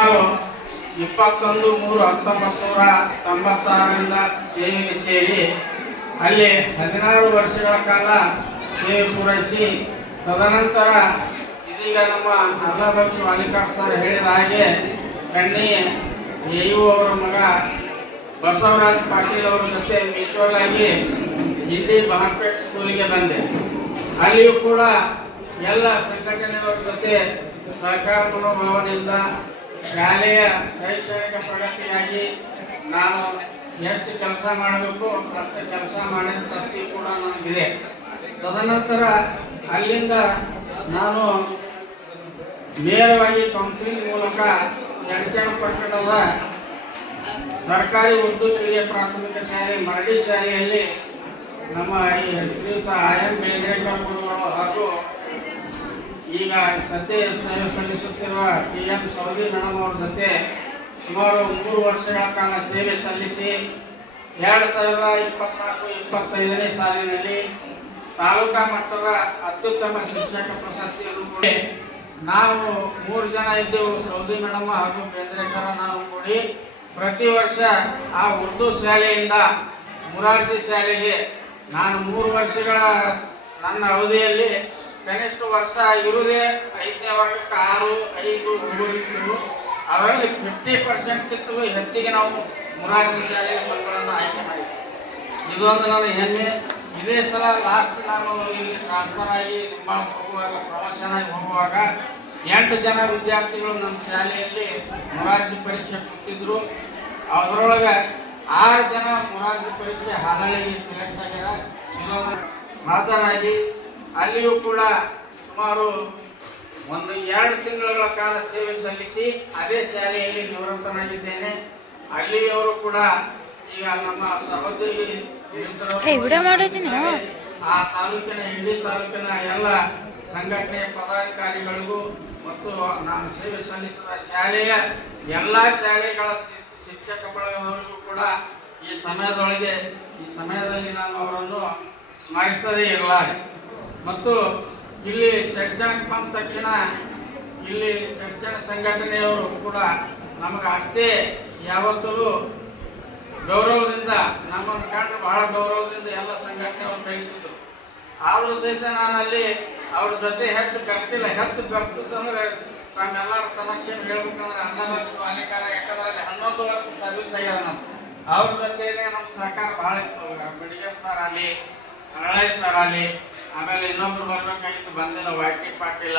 21/3/1996ರಿಂದ ಸೇವೆಗೆ ಸೇರಿ ಅಲ್ಲಿ 16 ವರ್ಷಗಳ ಕಾಲ ಸೇವೆ ಪೂರೈಸಿ ತದನಂತರ ಇದೀಗ ನಮ್ಮ ಅರ್ಲಬಕ್ಷ ವಾಲಿಕಾಡ್ ಸರ್ ಹೇಳಿದ ಹಾಗೆ ಕಣ್ಣಿ ಎಯು ಅವರ ಮಗ ಬಸವರಾಜ್ ಪಾಟೀಲ್ ಅವರ ಜೊತೆ ಮ್ಯೂಚುವಲ್ ಆಗಿ ಇಲ್ಲಿ ಬಹಪೇಟ್ ಸ್ಕೂಲಿಗೆ ಬಂದೆ. ಅಲ್ಲಿಯೂ ಕೂಡ ಎಲ್ಲ ಸಂಘಟನೆಯವರ ಜೊತೆ ಸಹಕಾರ ಮನೋಭಾವನೆಯಿಂದ ಶಾಲೆಯ ಶೈಕ್ಷಣಿಕ ಪ್ರಗತಿಯಾಗಿ ನಾನು ಎಷ್ಟು ಕೆಲಸ ಮಾಡಬೇಕು ಅಷ್ಟು ಕೆಲಸ ಮಾಡಿದ ತೃಪ್ತಿ ಕೂಡ ನನಗಿದೆ. ತದನಂತರ ಅಲ್ಲಿಂದ ನಾನು ನೇರವಾಗಿ ಕೌನ್ಸಿಲಿಂಗ್ ಮೂಲಕ ಪಟ್ಟಣದ ಸರ್ಕಾರಿ ಉರ್ದು ಹಿರಿಯ ಪ್ರಾಥಮಿಕ ಶಾಲೆ ಮರಡಿ ಶಾಲೆಯಲ್ಲಿ ನಮ್ಮ ಈ ಶ್ರೀಯುತ IM ಬೇಂದ್ರೇಕರ್ ಗುರುಗಳು ಹಾಗೂ ಈಗ ಸದ್ಯ ಸೇವೆ ಸಲ್ಲಿಸುತ್ತಿರುವ PM ಸೌದಿ ಮೇಡಮ್ ಅವರ ಜೊತೆ ಸುಮಾರು 3 ವರ್ಷಗಳ ಕಾಲ ಸೇವೆ ಸಲ್ಲಿಸಿ 2024-25ನೇ ಸಾಲಿನಲ್ಲಿ ತಾಲೂಕಾ ಮಟ್ಟದ ಅತ್ಯುತ್ತಮ ಶಿಕ್ಷಕ ಪ್ರಶಸ್ತಿಯನ್ನು ಕೂಡಿ ನಾವು 3 ಜನ ಇದ್ದೆವು. ಸೌದಿ ಮೇಡಮ್ ಹಾಗೂ ಬೇಂದ್ರೇಕರ ನಾವು ಕೂಡಿ ಪ್ರತಿ ವರ್ಷ ಆ ಉರ್ದು ಶಾಲೆಯಿಂದ ಮುರಾರ್ಜಿ ಶಾಲೆಗೆ ನಾನು 3 ವರ್ಷಗಳ ನನ್ನ ಅವಧಿಯಲ್ಲಿ ಕನಿಷ್ಠ ವರ್ಷ ಇರುವುದೇ 5ನೇ ವರ್ಗಕ್ಕೆ 6, 5 ಹುಡುಗರಿದ್ದರು. ಅದರಲ್ಲಿ 50% ಹೆಚ್ಚಿಗೆ ನಾವು ಮುರಾರ್ಜಿ ಶಾಲೆಯ ಮಕ್ಕಳನ್ನು ಆಯ್ಕೆ ಮಾಡಿದ್ವಿ. ಇದೊಂದು ನನ್ನ ಹೆಮ್ಮೆ. ಇದೇ ಸಲ ಲಾಸ್ಟ್ ನಾನು ಇಲ್ಲಿ ಟ್ರಾನ್ಸ್ಫರ್ ಆಗಿ ನಿಂಬಾಳ ಹೋಗುವಾಗ ಪ್ರವಾಸನಾಗಿ ಹೋಗುವಾಗ 8 ಜನ ವಿದ್ಯಾರ್ಥಿಗಳು ನಮ್ಮ ಶಾಲೆಯಲ್ಲಿ ಮುರಾರ್ಜಿ ಪರೀಕ್ಷೆ ಕೊಡ್ತಿದ್ರು. ಅದರೊಳಗೆ 6 ಜನ ಮುರಾರ್ಜಿ ಪರೀಕ್ಷೆ ಹಾಲಿಗೆ ಸೆಲೆಕ್ಟ್ ಆಗ್ಯಾರ. ಇದೊಂದು ಹಾಜರಾಗಿ ಅಲ್ಲಿಯೂ ಕೂಡ ಸುಮಾರು 1-2 ತಿಂಗಳ ಕಾಲ ಸೇವೆ ಸಲ್ಲಿಸಿ ಅದೇ ಶಾಲೆಯಲ್ಲಿ ನಿವೃತ್ತನಾಗಿದ್ದೇನೆ. ಅಲ್ಲಿಯವರು ಕೂಡ ಈಗ ನಮ್ಮ ಸಹೋದರಿ ಆ ತಾಲೂಕಿನ ಇಂಡಿ ತಾಲೂಕಿನ ಎಲ್ಲ ಸಂಘಟನೆ ಪದಾಧಿಕಾರಿಗಳಿಗೂ ಮತ್ತು ನಾನು ಸೇವೆ ಸಲ್ಲಿಸಿದ ಶಾಲೆಯ ಎಲ್ಲ ಶಾಲೆಗಳ ಶಿಕ್ಷಕ ಬಳಗದವರಿಗೂ ಕೂಡ ಈ ಸಮಯದಲ್ಲಿ ನಾನು ಅವರನ್ನು ಸ್ಮರಿಸದೇ ಇರಲಾರೆ. ಮತ್ತು ಇಲ್ಲಿ ಚರ್ಚಣಕ್ಕೆ ಬಂದ ತಕ್ಷಣ ಇಲ್ಲಿ ಚರ್ಚಣ ಸಂಘಟನೆಯವರು ಕೂಡ ನಮಗೆ ಅಷ್ಟೇ ಯಾವತ್ತೂ ಗೌರವದಿಂದ ನಮ್ಮನ್ನು ಕಂಡು ಬಹಳ ಗೌರವದಿಂದ ಎಲ್ಲ ಸಂಘಟನೆಯವರು ಕರೀತಿದ್ರು. ಆದರೂ ಸಹಿತ ನಾನು ಅಲ್ಲಿ ಅವ್ರ ಜೊತೆ ಹೆಚ್ಚು ಬರ್ತಿತ್ತಂದ್ರೆ ತಮ್ಮೆಲ್ಲರ ಸಮಕ್ಷ ಹೇಳ್ಬೇಕಂದ್ರೆ ಅರ್ಲಬಕ್ಷ ವಾಲಿಕಾಡ್ ಯಾಕಂದ್ರೆ 11 ವರ್ಷ ಸರ್ವಿಸ್ ಆಗ್ಯಾರ. ನಮ್ಮ ಅವ್ರ ಜೊತೆನೆ ನಮ್ಮ ಸಹಕಾರ ಬಹಳ ಇತ್ತು. ಬಿಡಿಗೆ ಸರ್ ಅಲ್ಲಿ, ಅರಳೈ ಸರ್ ಅಲ್ಲಿ, ಆಮೇಲೆ ಇನ್ನೊಬ್ರು ಬರ್ಬೇಕಾಗಿತ್ತು, ಬಂದಿಲ್ಲ. ವಾಕಿ ಪಾಟೀಲ,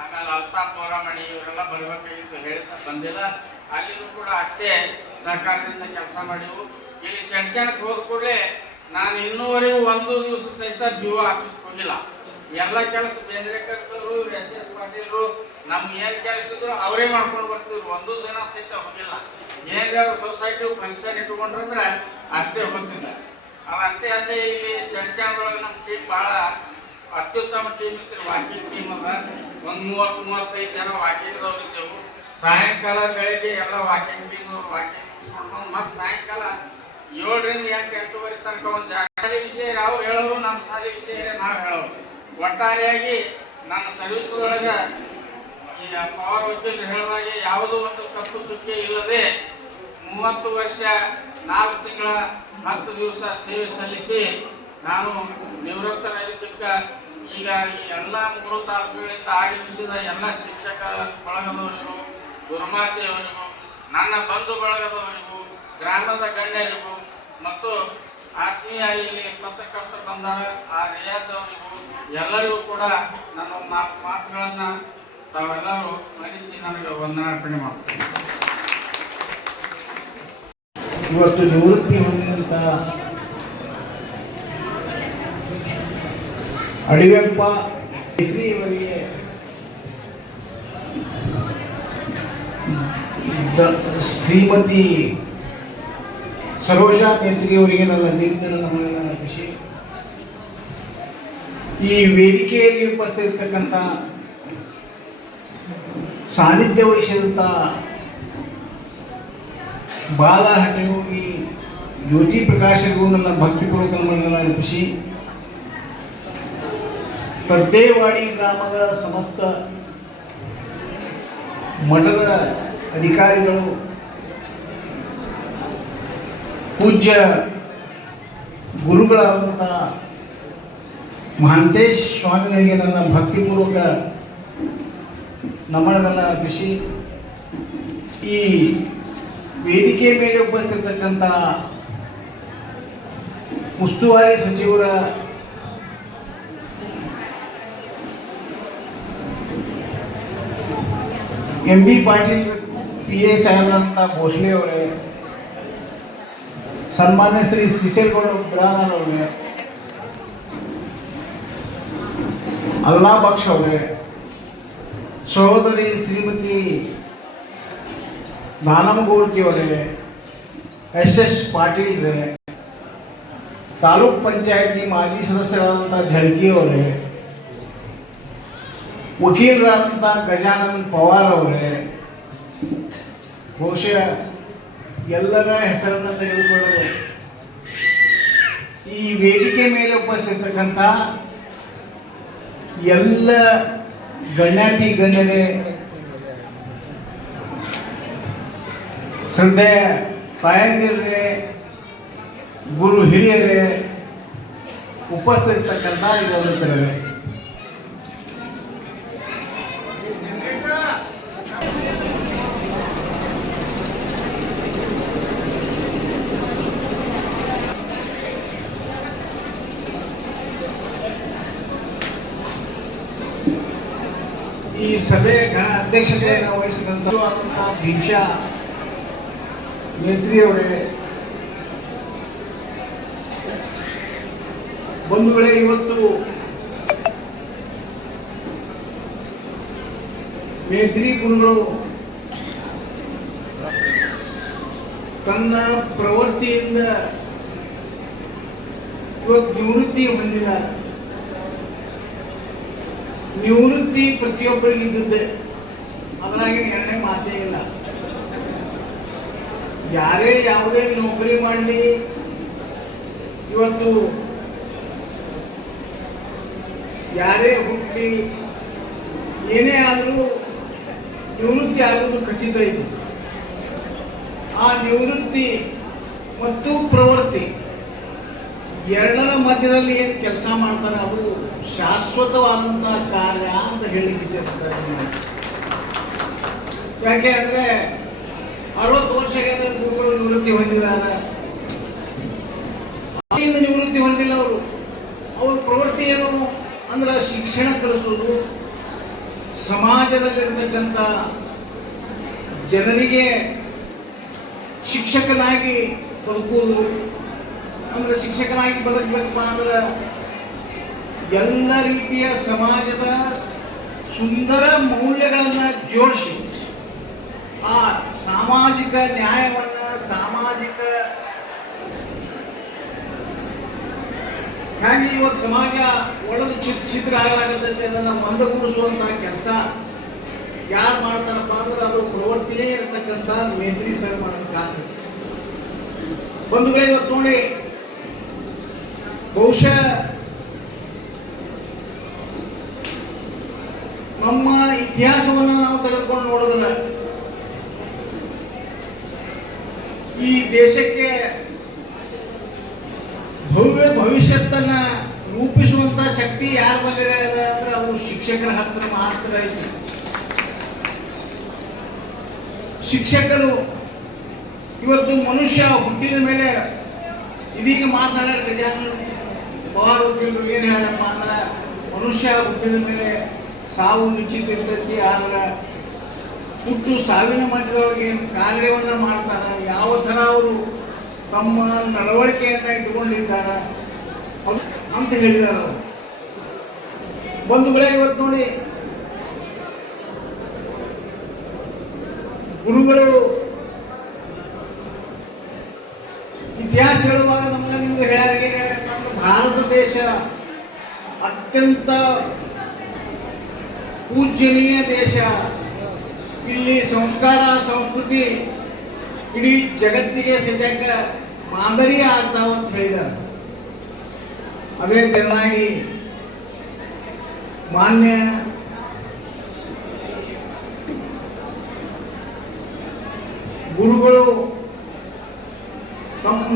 ಆಮೇಲೆ ಅಲ್ತಾಫ್ ಮೋರಮಣಿ ಇವರೆಲ್ಲ ಬರ್ಬೇಕಾಗಿತ್ತು, ಹೇಳಿದ ಬಂದಿಲ್ಲ. ಅಲ್ಲಿನೂ ಕೂಡ ಅಷ್ಟೇ ಸಹಕಾರದಿಂದ ಕೆಲಸ ಮಾಡಿವು. ಇಲ್ಲಿ ಚಂಚಣಕ್ಕೆ ಹೋದ ಕೂಡಲೇ ನಾನು ಇನ್ನೂವರೆಗೂ 1 ದಿವಸ ಸಹಿತ BO ಆಫೀಸ್ಗೆ ಹೋಗಿಲ್ಲ. ಎಲ್ಲ ಕೆಲಸ ಬೇಂದ್ರೇಕರ್ ಸರು, SS ಪಾಟೀಲ್ರು ನಮ್ಗೆ ಏನು ಕೆಲಸ ಇದ್ರು ಅವರೇ ಮಾಡ್ಕೊಂಡು ಬರ್ತಿದ್ರು. 1 ದಿನ ಸಹಿತ ಹೋಗಿಲ್ಲ. ಏನಾದ್ರು ಅವ್ರ ಸೊಸೈಟಿ ಫಂಕ್ಷನ್ ಇಟ್ಕೊಂಡ್ರಂದ್ರೆ ಅಷ್ಟೇ ಹೋಗ್ತಿದ್ದ. ಅಷ್ಟೇ ಅಲ್ಲೇ ಇಲ್ಲಿ ಚಂಚಣದೊಳಗೆ ನಮ್ಮ ಟೀಮ್ ಭಾಳ ಅತ್ಯುತ್ತಮ ಟೀಮ್ ಇತ್ತು. ವಾಕಿಂಗ್ ಟೀಮ್ ಅದ. 30-35 ಜನ ವಾಕಿಂಗ್ದವ್ರು ಇದ್ದೆವು. ಸಾಯಂಕಾಲ ಬೆಳಗ್ಗೆ ಎಲ್ಲ ವಾಕಿಂಗ್ ಟೀಮ್ ವಾಕಿಂಗ್ ಮುಗಿಸ್ಕೊಂಡು ಮತ್ತೆ ಸಾಯಂಕಾಲ 7ರಿಂದ 8-8:30 ತನಕ ಒಂದು ಶಾಲೆ ವಿಷಯ ಅವ್ರು ಹೇಳೋರು, ನಮ್ಮ ಶಾಲೆ ವಿಷಯ ನಾವು ಹೇಳೋರು. ಒಟ್ಟಾರೆಯಾಗಿ ನನ್ನ ಸರ್ವಿಸ್ ಒಳಗೆ ಈ ಪವರ್ ವಕೀಲ್ ಹೇಳಿದಾಗೆ ಯಾವುದೋ ಒಂದು ತಪ್ಪು ಚುಕ್ಕೆ ಇಲ್ಲದೆ 30 ವರ್ಷ 4 ತಿಂಗಳ 10 ದಿವಸ ಸೇವೆ ಸಲ್ಲಿಸಿ ನಾನು ನಿವೃತ್ತನಾಗಿದ್ದಕ್ಕೆ ಈಗ ಈ ಎಲ್ಲ 3 ತಾಲೂಕುಗಳಿಂದ ಆಗಮಿಸಿದ ಎಲ್ಲ ಶಿಕ್ಷಕ ಬಳಗದವರಿಗೂ, ಗುರುಮಾತೆಯವರಿಗೂ, ನನ್ನ ಬಂಧು ಬಳಗದವರಿಗೂ, ಗ್ರಾಮದ ಗಣ್ಯರಿಗೂ ಮತ್ತು ಆತ್ಮೀಯ ಇಲ್ಲಿ ಪತ್ರಕರ್ತ ಬಂದ ಆ ರಿಯಾಜ್ ಅವರಿಗೂ ಎಲ್ಲರಿಗೂ ಕೂಡ ನನ್ನ ಮಾತುಗಳನ್ನು ತಾವೆಲ್ಲರೂ ಮನಸ್ಸಿ ನನಗೆ ವಂದನಾರ್ಪಣೆ ಮಾಡ್ತೇನೆ. ಇವತ್ತು ನಿವೃತ್ತಿ ಹೊಂದಿದಂಥ ಅಡಿವೆಪ್ಪ ಇವರಿಗೆ ಶ್ರೀಮತಿ ಸರೋಜಾ ಪೆಂತ್ರಿ ಅವರಿಗೆ ನನ್ನ ನಿರ್ಧರಣ ಖುಷಿ. ಈ ವೇದಿಕೆಯಲ್ಲಿ ಉಪಸ್ಥಿತರ್ತಕ್ಕಂಥ ಸಾನ್ನಿಧ್ಯ ವಹಿಸಿದಂಥ ಬಾಲ ಹಠಯೋಗಿ ಜ್ಯೋತಿ ಪ್ರಕಾಶರಿಗೂ ನನ್ನ ಭಕ್ತಿಪೂರ್ವಕ ನನ್ನ ಖುಷಿ. ತದ್ದೇವಾಡಿ ಗ್ರಾಮದ ಸಮಸ್ತ ಮಠದ ಅಧಿಕಾರಿಗಳು, ಪೂಜ್ಯ ಗುರುಗಳಾದಂಥ ಮಹಾಂತೇಶ್ ಸ್ವಾಮಿಗಳಿಗೆ ನನ್ನ ಭಕ್ತಿಪೂರ್ವಕ ನಮನಗಳನ್ನು ಅರ್ಪಿಸಿ, ಈ ವೇದಿಕೆ ಮೇಲೆ ಉಪಸ್ಥಿತಕ್ಕಂಥ ಉಸ್ತುವಾರಿ ಸಚಿವರ M B Patil, P A ಸಾಹೇಬ್ರಂತ ಭೋಸ್ಲೆ ಅವರೇ, ಸನ್ಮಾನ್ಯ ಶ್ರೀ ಶ್ರೀಶೈಲಗೌಡ ಬ್ರಾಹ್ಮಣ್ ಅವರೇ, ಅಲ್ಲಾ ಬಕ್ಷ್ ಅವರೇ, ಸಹೋದರಿ ಶ್ರೀಮತಿ ದಾನಮಗೌಡ್ತಿ ಅವರೇ, ಎಸ್ ಎಸ್ ಪಾಟೀಲ್ ರೇ, ತಾಲೂಕ್ ಪಂಚಾಯತಿ ಮಾಜಿ ಸದಸ್ಯರಾದಂಥ ಝಳ್ಕಿ ಅವರೇ, ವಕೀಲರಾದಂಥ ಗಜಾನಂದ್ ಪವಾರ್ ಅವರೇ, ಬಹುಶಃ ಎಲ್ಲರ ಹೆಸರನ್ನು ತೆಗೆದುಕೊಳ್ಳಲು ಈ ವೇದಿಕೆ ಮೇಲೆ ಉಪಸ್ಥಿತಕ್ಕಂಥ ಎಲ್ಲ ಗಣ್ಯಾತಿ ಗಣ್ಯರೇ, ಶ್ರದ್ಧೆಯ ತಾಯಂದಿರೇ, ಗುರು ಹಿರಿಯರೇ, ಉಪಸ್ಥಿತಕ್ಕಂಥ ಗೌರವರೇ, ಈ ಸಭೆಯ ಘನ ಅಧ್ಯಕ್ಷತೆಯನ್ನು ವಹಿಸಿದಂಥ ಭೀಮಶಾ ಮೇತ್ರಿ ಅವರೇ, ಬಂಧುಗಳೇ, ಇವತ್ತು ಮೇತ್ರಿ ಗುರುಗಳು ತನ್ನ ಪ್ರವೃತ್ತಿಯಿಂದ ಇವತ್ತು ನಿವೃತ್ತಿ ಹೊಂದಿದ. ನಿವೃತ್ತಿ ಪ್ರತಿಯೊಬ್ಬರಿಗಿದ್ದುತ್ತೆ, ಅದರಾಗಿ ಎರಡನೇ ಮಾತೇ ಇಲ್ಲ. ಯಾರೇ ಯಾವುದೇ ನೌಕರಿ ಮಾಡಲಿ, ಇವತ್ತು ಯಾರೇ ಹುಟ್ಟಿ ಏನೇ ಆದರೂ ನಿವೃತ್ತಿ ಆಗೋದು ಖಚಿತ ಇದೆ. ಆ ನಿವೃತ್ತಿ ಮತ್ತು ಪ್ರವೃತ್ತಿ ಎರಡರ ಮಧ್ಯದಲ್ಲಿ ಏನು ಕೆಲಸ ಮಾಡ್ತಾರೆ ಅದು ಶಾಶ್ವತವಾದಂತಹ ಕಾರ್ಯ ಅಂತ ಹೇಳಲಿಕ್ಕೆ ಇಚ್ಛೆಪಡ್ತಾರೆ. ಯಾಕೆ ಅಂದ್ರೆ 60 ವರ್ಷಗಳ ಗುರುಗಳು ನಿವೃತ್ತಿ ಹೊಂದಿದ್ದಾರೆ, ನಿವೃತ್ತಿ ಹೊಂದಿಲ್ಲ. ಅವ್ರ ಪ್ರವೃತ್ತಿ ಏನು ಅಂದ್ರೆ ಶಿಕ್ಷಣ ಕಲಿಸೋದು, ಸಮಾಜದಲ್ಲಿರ್ತಕ್ಕಂಥ ಜನರಿಗೆ ಶಿಕ್ಷಕನಾಗಿ ಬದುಕುವುದು. ಅಂದ್ರೆ ಶಿಕ್ಷಕನಾಗಿ ಬದುಕಬೇಕಪ್ಪ ಅಂದ್ರೆ ಎಲ್ಲ ರೀತಿಯ ಸಮಾಜದ ಸುಂದರ ಮೌಲ್ಯಗಳನ್ನು ಜೋಡಿಸಿ ಆ ಸಾಮಾಜಿಕ ನ್ಯಾಯವನ್ನ, ಸಾಮಾಜಿಕ ಹೇಗೆ ಇವತ್ತು ಸಮಾಜ ಒಳದು ಛಿದ್ರ ಆಗಲಾಗತೈತೆ ಅದನ್ನು ಒಂದಗೂಡಿಸುವಂತಹ ಕೆಲಸ ಯಾರು ಮಾಡ್ತಾರಪ್ಪ ಅಂದ್ರೆ ಅದು ಪ್ರವೃತ್ತಿಯೇ ಇರತಕ್ಕಂಥ ಮೇತ್ರಿ ಸರ್ ಮಾಡೋಕ್ಕಾಗ್ತದೆ. ಬಂಧುಗಳೇ, ಇವತ್ತು ನೋಡಿ, ಬಹುಶಃ ನಮ್ಮ ಇತಿಹಾಸವನ್ನು ನಾವು ತೆಗೆದುಕೊಂಡು ನೋಡಿದ್ರೆ ಈ ದೇಶಕ್ಕೆ ಭವ್ಯ ಭವಿಷ್ಯತ್ತನ್ನ ರೂಪಿಸುವಂತ ಶಕ್ತಿ ಯಾರ ಬಳಿ ಇದೆ ಅಂದ್ರೆ ಅದು ಶಿಕ್ಷಕರ ಹತ್ರ ಮಾತ್ರ ಐತಿ. ಶಿಕ್ಷಕರು ಇವತ್ತು ಮನುಷ್ಯ ಹುಟ್ಟಿದ ಮೇಲೆ ಇದೀಗ ಮಾತನಾಡ ಗಜಾನನ ಪವಾರ್ ವಕೀಲರು ಏನು ಹೇಳ್ಯಾರಪ್ಪ ಅಂದ್ರೆ ಮನುಷ್ಯ ಹುಟ್ಟಿದ ಮೇಲೆ ಸಾವು ನಿಶ್ಚಿತ ಇರ್ತೈತಿ, ಆದ್ರೆ ಹುಟ್ಟು ಸಾವಿನ ಮಧ್ಯದೊಳಗೆ ಏನು ಕಾರ್ಯವನ್ನು ಮಾಡ್ತಾರೆ, ಯಾವ ಥರ ಅವರು ತಮ್ಮ ನಡವಳಿಕೆಯನ್ನು ಇಟ್ಕೊಂಡಿದ್ದಾರೆ ಅಂತ ಹೇಳಿದ್ದಾರೆ ಅವರು. ಬಂಧುಗಳೇ, ಇವತ್ತು ನೋಡಿ, ಗುರುಗಳು ಇತಿಹಾಸ ಹೇಳುವಾಗ ನಿಮ್ಗೆ ಹೇಳ್ಯಾರಪ್ಪ ಅಂದ್ರೆ ಭಾರತ ದೇಶ ಅತ್ಯಂತ ಪೂಜ್ಯನೀಯ ದೇಶ, ಇಲ್ಲಿ ಸಂಸ್ಕಾರ ಸಂಸ್ಕೃತಿ ಇಡೀ ಜಗತ್ತಿಗೆ ಸದ್ಯಕ್ಕೆ ಮಾದರಿ ಆಗ್ತಾವ ಅಂತ ಹೇಳಿದ್ದಾರೆ. ಅದೇ ತೆರನಾಗಿ ಮಾನ್ಯ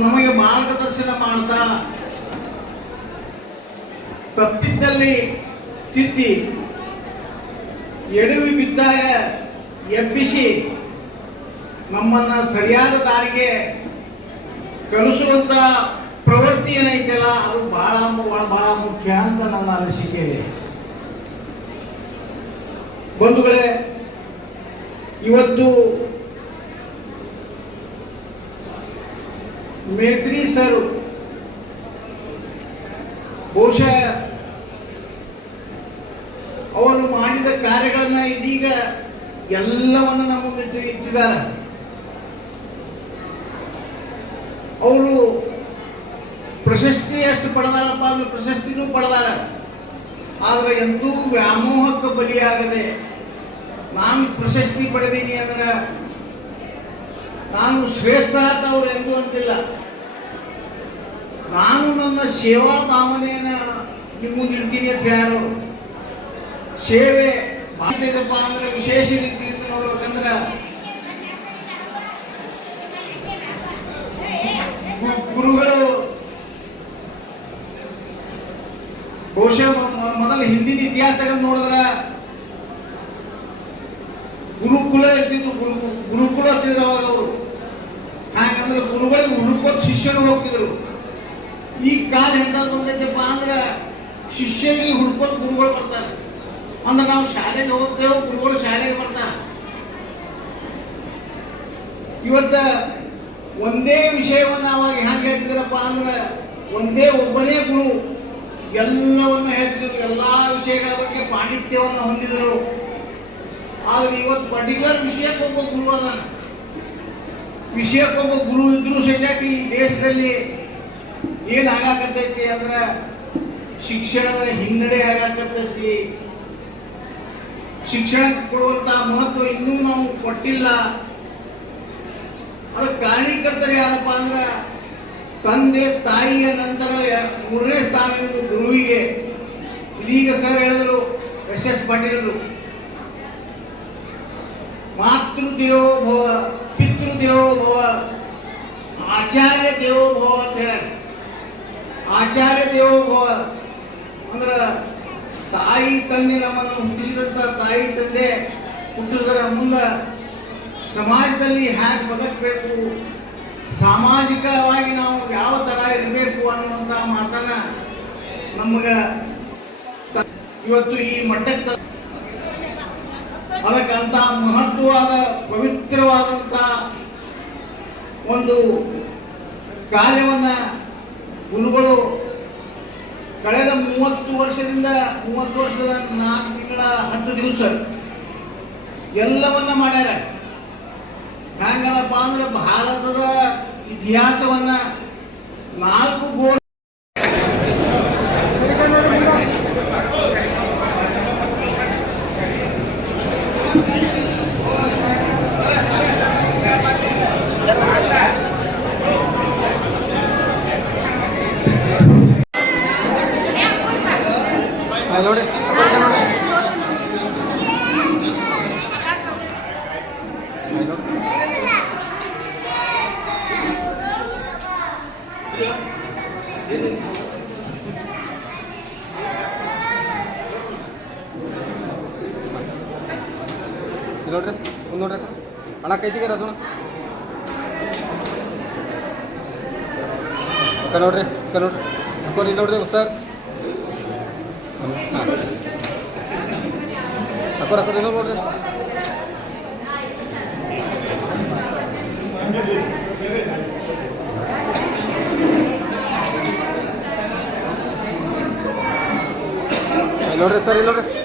ನಮಗೆ ಮಾರ್ಗದರ್ಶನ ಮಾಡ್ತಾ ತಪ್ಪಿದ್ದಲ್ಲಿ ತಿದ್ದಿ ಎಡವಿ ಬಿದ್ದಾಗ ಎಬ್ಬಿಸಿ ನಮ್ಮನ್ನ ಸರಿಯಾದ ದಾರಿಗೆ ಕಲಿಸುವಂತ ಪ್ರವೃತ್ತಿ ಏನೈತಲ್ಲ ಅದು ಬಹಳ ಮುಖ್ಯ ಅಂತ ನನ್ನ ಅನಿಸಿಕೆ ಇದೆ. ಬಂಧುಗಳೇ, ಇವತ್ತು ಮೇತ್ರಿ ಸರ್ ಬಹುಶಃ ಅವರು ಮಾಡಿದ ಕಾರ್ಯಗಳನ್ನ ಇದೀಗ ಎಲ್ಲವನ್ನ ನಮ್ಮ ಮುಂದೆ ಇಟ್ಟಿದ್ದಾರೆ. ಅವರು ಪ್ರಶಸ್ತಿ ಎಷ್ಟು ಪಡೆದಾರಪ್ಪ ಅಂದ್ರೆ ಪ್ರಶಸ್ತಿನೂ ಪಡೆದಾರ. ಆದ್ರೆ ಎಂದೂ ವ್ಯಾಮೋಹಕ್ಕೆ ಬಲಿಯಾಗದೆ ನಾನು ಪ್ರಶಸ್ತಿ ಪಡೆದೀನಿ ಅಂದ್ರೆ ನಾನು ಶ್ರೇಷ್ಠ ಅಂತ ಅವ್ರು ಎಂದೂ ಅಂತಿಲ್ಲ. ನಾನು ನನ್ನ ಸೇವಾ ಭಾವನೆಯನ್ನ ನಿಮ್ಮ ಮುಂದೆ ಇಡ್ತೀನಿ ಅಂತ ಯಾರು ಸೇವೆ ಮಾಡಿದಪ್ಪ ಅಂದ್ರೆ ವಿಶೇಷ ರೀತಿಯಿಂದ ನೋಡ್ಬೇಕಂದ್ರೆ ಗುರುಗಳು ಬಹುಶಃ ಮೊದಲ ಹಿಂದಿನ ಇತಿಹಾಸದಾಗ ನೋಡಿದ್ರ ಗುರುಕುಲ ಇರ್ತಿದ್ರು, ಗುರುಕುಲ ಅಂತಿದ್ರು ಅವಾಗ ಅವರು. ಹಾಗಂದ್ರೆ ಗುರುಗಳಿಗೆ ಹುಡುಕೋದು ಶಿಷ್ಯರು ಹೋಗ್ತಿದ್ರು. ಈ ಕಾಲ ಎಂತ ಬಂದೈತಪ್ಪ ಅಂದ್ರೆ ಶಿಷ್ಯರಿಗೆ ಹುಡ್ಕೋದು ಗುರುಗಳು ಬರ್ತಾರೆ. ಅಂದ್ರೆ ನಾವು ಶಾಲೆಗೆ ಹೋಗ್ತೇವೆ, ಗುರುಗಳು ಶಾಲೆಗೆ ಬರ್ತಾರೆ. ಇವತ್ತ ಒಂದೇ ವಿಷಯವನ್ನ ಅವಾಗ ಹೆಂಗೆ ಹೇಳ್ತಿದ್ರಪ್ಪ ಅಂದ್ರೆ ಒಂದೇ ಒಬ್ಬನೇ ಗುರು ಎಲ್ಲವನ್ನ ಹೇಳ್ತಿದ್ರು, ಎಲ್ಲಾ ವಿಷಯಗಳ ಬಗ್ಗೆ ಪಾಂಡಿತ್ಯವನ್ನ ಹೊಂದಿದ್ರು. ಆದ್ರೆ ಇವತ್ತು ಪರ್ಟಿಕ್ಯುಲರ್ ವಿಷಯಕ್ಕೊಬ್ಬ ಗುರು ಅದಾನ. ವಿಷಯಕ್ಕೊಬ್ಬ ಗುರು ಇದ್ರು ಸಹಿತ ಈ ದೇಶದಲ್ಲಿ ಏನಾಗಕತ್ತೈತಿ ಅಂದ್ರೆ ಶಿಕ್ಷಣದ ಹಿನ್ನಡೆ ಆಗಾಕತ್ತೈತಿ. ಶಿಕ್ಷಣಕ್ಕೆ ಕೊಡುವಂತ ಮಹತ್ವ ಇನ್ನೂ ನಾವು ಕೊಟ್ಟಿಲ್ಲ. ಅದಕ್ಕೆ ಕಾರಣೀಕರ್ತರು ಯಾರಪ್ಪ ಅಂದ್ರೆ ತಂದೆ ತಾಯಿಯ ನಂತರ 3ನೇ ಸ್ಥಾನ ಇರುವುದು ಗುರುವಿಗೆ. ಇದೀಗ ಸರ್ ಹೇಳಿದ್ರು, ಎಸ್ ಪಾಟೀಲರು, ಮಾತೃದೇವೋ ಭವ, ಪಿತೃದೇವೋ ಭವ, ಆಚಾರ್ಯ ದೇವೋ ಭವ ಅಂತ ಹೇಳಿ. ಆಚಾರ್ಯ ದೇವೋ ಭವ ಅಂದ್ರ ತಾಯಿ ತಂದೆ ನಮ್ಮನ್ನು ಹುಟ್ಟಿಸಿದಂತ ತಾಯಿ ತಂದೆ ಹುಟ್ಟಿದರ ಮುಂದೆ ಸಮಾಜದಲ್ಲಿ ಹೇಗೆ ಬದುಕಬೇಕು, ಸಾಮಾಜಿಕವಾಗಿ ನಾವು ಯಾವ ತರ ಇರಬೇಕು ಅನ್ನುವಂತ ಮಾತನ್ನ ನಮಗ ಇವತ್ತು ಈ ಮಟ್ಟಕ್ಕೆ ಅದಕ್ಕಂತ ಮಹತ್ವವಾದ ಪವಿತ್ರವಾದಂತ ಒಂದು ಕಾರ್ಯವನ್ನ ಗುರುಗಳು ಕಳೆದ 30 ವರ್ಷದ 4 ತಿಂಗಳ 10 ದಿವಸ ಎಲ್ಲವನ್ನ ಮಾಡ್ಯಾರ. ಹೆಂಗದಪ್ಪ ಅಂದ್ರೆ ಭಾರತದ ಇತಿಹಾಸವನ್ನ 4 ಗೋಲ್ ನೋಡಿ ನೋಡ್ರಿ ನೋಡ್ರಿ ಅಣ್ಣ ಕೈತಿಗೆ ರಸಣ ನೋಡ್ರಿ ನೋಡ್ರಿ ಅಕ್ಕೋರಿ ನೋಡ್ರಿ ಸರ್ ಅಕ್ಕೋರ್ ಅಕ್ಕೋರಿ ನೋಡ್ರಿ ನೋಡ್ರಿ ಸರ್ ಇಲ್ಲಿ ನೋಡ್ರಿ